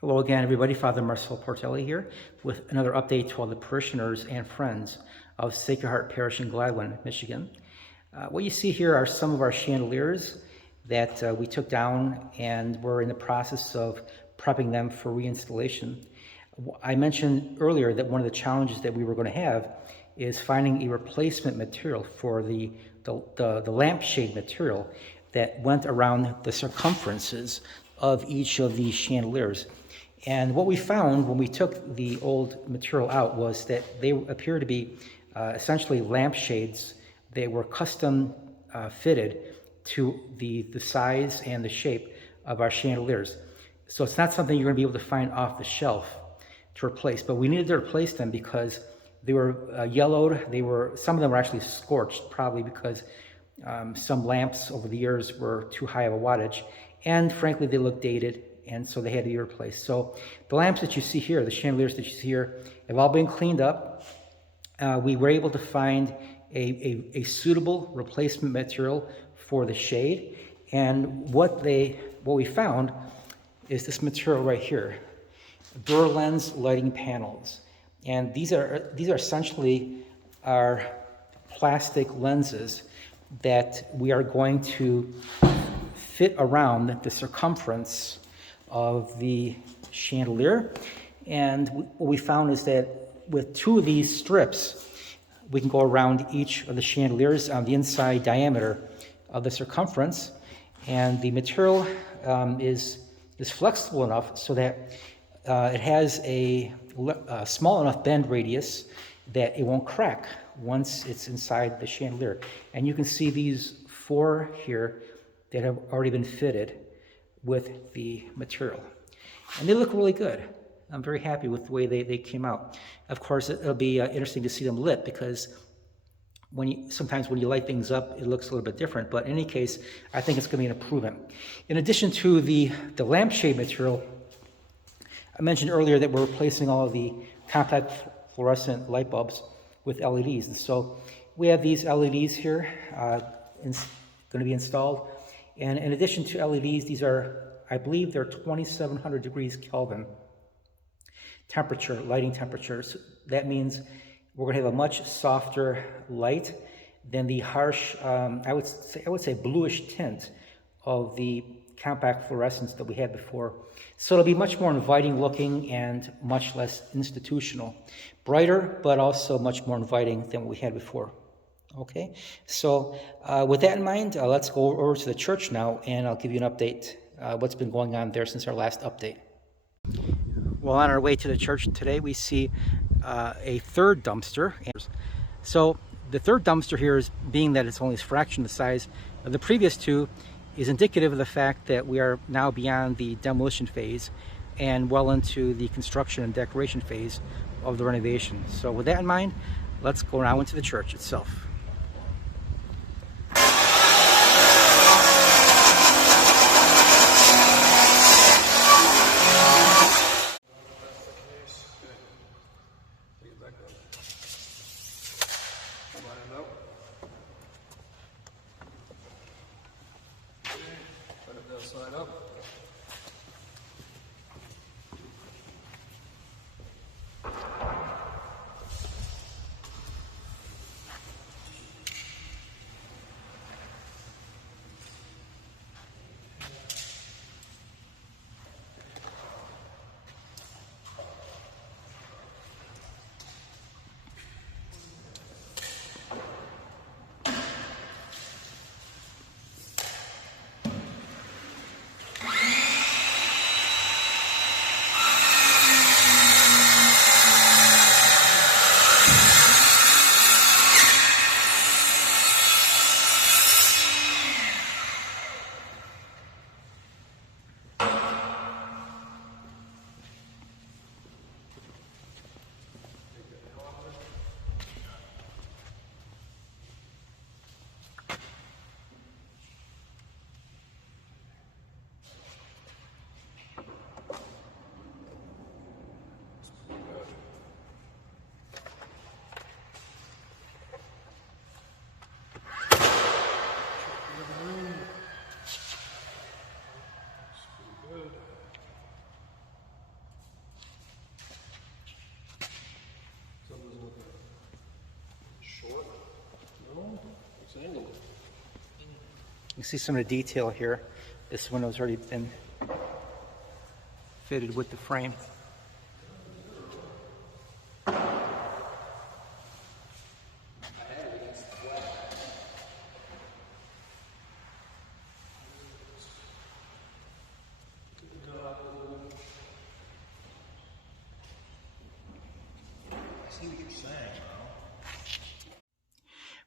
Hello again, everybody. Father Marcel Portelli here with another update to all the parishioners and friends of Sacred Heart Parish in Gladwin, Michigan. What you see here are some of our chandeliers that we took down, and we're in the process of prepping them for reinstallation. I mentioned earlier that one of the challenges that we were going to have is finding a replacement material for the lampshade material that went around the circumferences of each of these chandeliers. And what we found when we took the old material out was that they appear to be essentially lampshades. They were custom fitted to the size and the shape of our chandeliers. So it's not something you're going to be able to find off the shelf to replace, but we needed to replace them because they were yellowed. Some of them were actually scorched, probably because some lamps over the years were too high of a wattage, and frankly they looked dated, and so they had to be replaced. So the lamps that you see here, the chandeliers that you see here, have all been cleaned up. We were able to find a suitable replacement material for the shade, and what we found is this material right here, Duralens lighting panels. And these are essentially our plastic lenses that we are going to fit around the circumference of the chandelier. And what we found is that with two of these strips, we can go around each of the chandeliers on the inside diameter of the circumference. And the material is flexible enough so that it has a small enough bend radius that it won't crack once it's inside the chandelier. And you can see these four here that have already been fitted with the material. And they look really good. I'm very happy with the way they came out. Of course, it'll be interesting to see them lit, because sometimes when you light things up, it looks a little bit different. But in any case, I think it's going to be an improvement. In addition to the lampshade material, I mentioned earlier that we're replacing all of the compact fluorescent light bulbs with LEDs. And so we have these LEDs here going to be installed. And in addition to LEDs, these are, I believe they're 2,700 degrees Kelvin temperature, lighting temperature. So that means we're going to have a much softer light than the harsh, I would say bluish tint of the compact fluorescents that we had before. So it'll be much more inviting looking and much less institutional. Brighter, but also much more inviting than what we had before. Okay, so with that in mind, let's go over to the church now, and I'll give you an update what's been going on there since our last update. Well, on our way to the church today, we see a third dumpster. So the third dumpster here, is being that it's only a fraction the size of the previous two, is indicative of the fact that we are now beyond the demolition phase and well into the construction and decoration phase of the renovation. So with that in mind, let's go now into the church itself. Side up. can see some of the detail here. This window's already been fitted with the frame.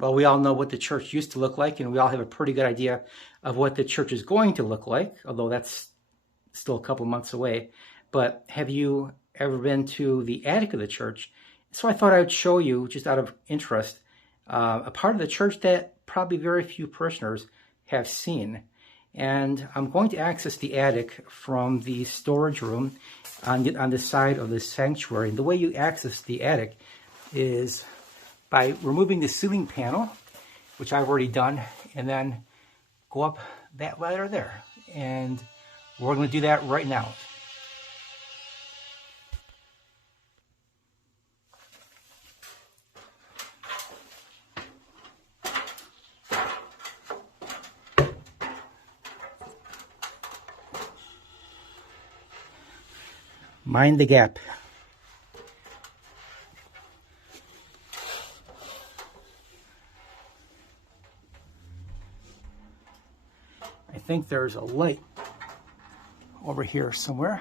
Well, we all know what the church used to look like, and we all have a pretty good idea of what the church is going to look like, although that's still a couple months away. But have you ever been to the attic of the church? So I thought I would show you, just out of interest, a part of the church that probably very few parishioners have seen. And I'm going to access the attic from the storage room on the side of the sanctuary. And the way you access the attic is by removing the ceiling panel, which I've already done, and then go up that ladder there. And we're going to do that right now. Mind the gap. I think there's a light over here somewhere.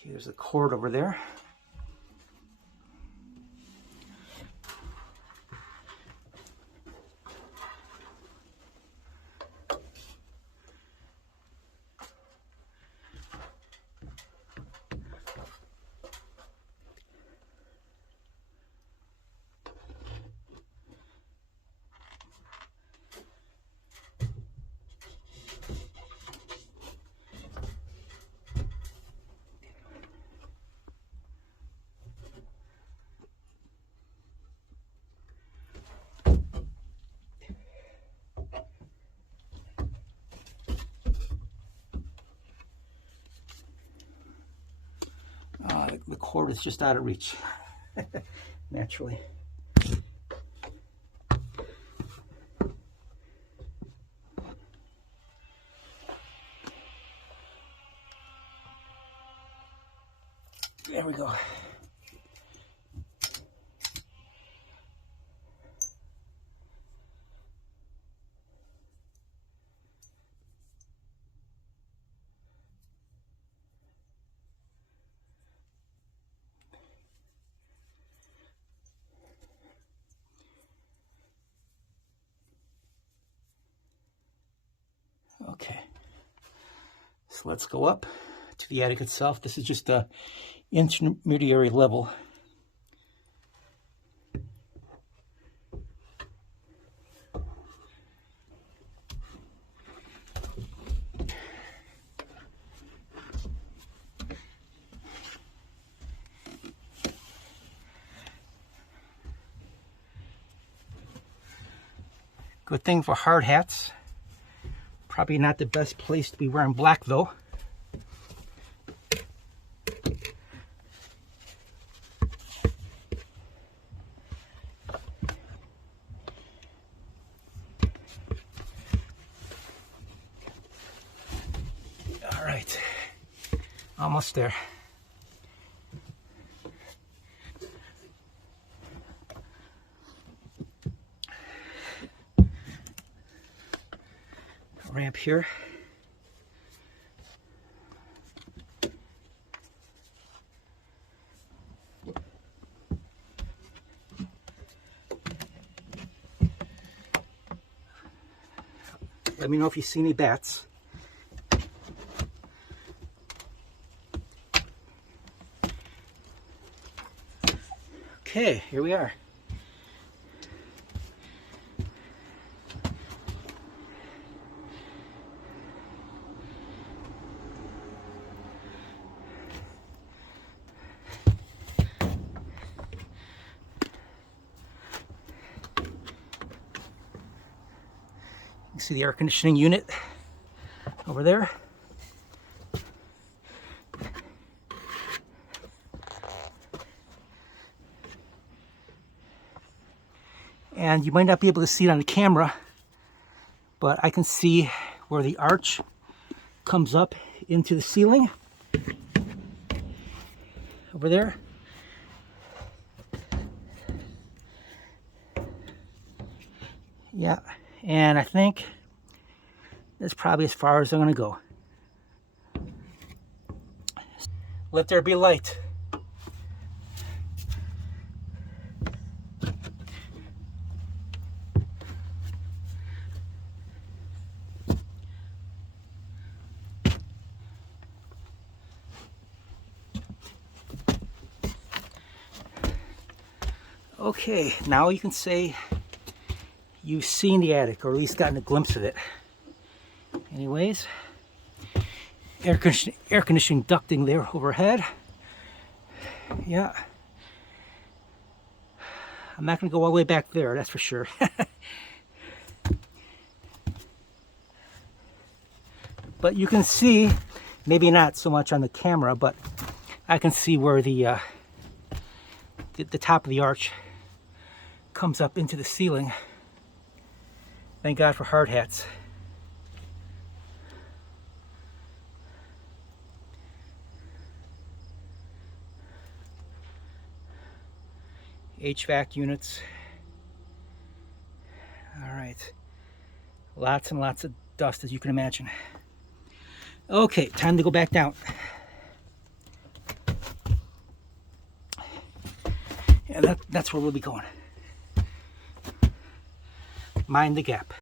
Okay, there's a cord over there. The cord is just out of reach, naturally. There we go. Okay, so let's go up to the attic itself. This is just a intermediary level. Good thing for hard hats. Probably not the best place to be wearing black, though. All right, almost there. Ramp here. Let me know if you see any bats. Okay, here we are. You can see the air conditioning unit over there. And you might not be able to see it on the camera, but I can see where the arch comes up into the ceiling over there. Yeah, and I think that's probably as far as I'm gonna go. Let there be light. Okay, now you can say you've seen the attic, or at least gotten a glimpse of it. Anyways, air conditioning ducting there overhead. Yeah. I'm not going to go all the way back there, that's for sure. But you can see, maybe not so much on the camera, but I can see where the top of the arch comes up into the ceiling. Thank God for hard hats. HVAC units. All right. Lots and lots of dust, as you can imagine. Okay, time to go back down. And that's where we'll be going. Mind the gap.